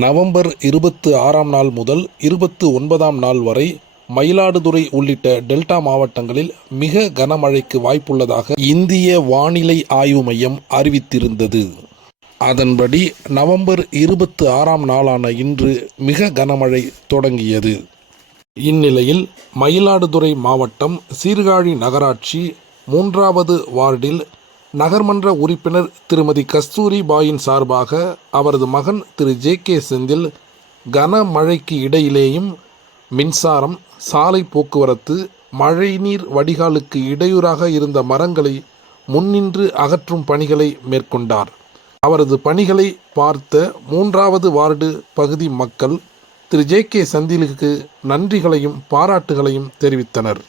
November இருபத்து ஆறாம் நாள் முதல் இருபத்து ஒன்பதாம் நாள் வரை மயிலாடுதுறை உள்ளிட்ட டெல்டா மாவட்டங்களில் மிக கனமழைக்கு வாய்ப்புள்ளதாக இந்திய வானிலை ஆய்வு மையம் அறிவித்திருந்தது. அதன்படி நவம்பர் இருபத்து ஆறாம் நாளான இன்று மிக கனமழை தொடங்கியது. இந்நிலையில் மயிலாடுதுறை மாவட்டம் சீர்காழி நகராட்சி மூன்றாவது வார்டில் நகர்மன்ற உறுப்பினர் திருமதி கஸ்தூரி பாயின் சார்பாக அவரது மகன் திரு ஜே கே செந்தில் கனமழைக்கு இடையிலேயும் மின்சாரம் சாலை போக்குவரத்து மழைநீர் வடிகாலுக்கு இடையூறாக இருந்த மரங்களை முன்னின்று அகற்றும் பணிகளை மேற்கொண்டார். அவரது பணிகளை பார்த்த மூன்றாவது வார்டு பகுதி மக்கள் திரு ஜே கே செந்திலுக்கு நன்றிகளையும் பாராட்டுகளையும் தெரிவித்தனர்.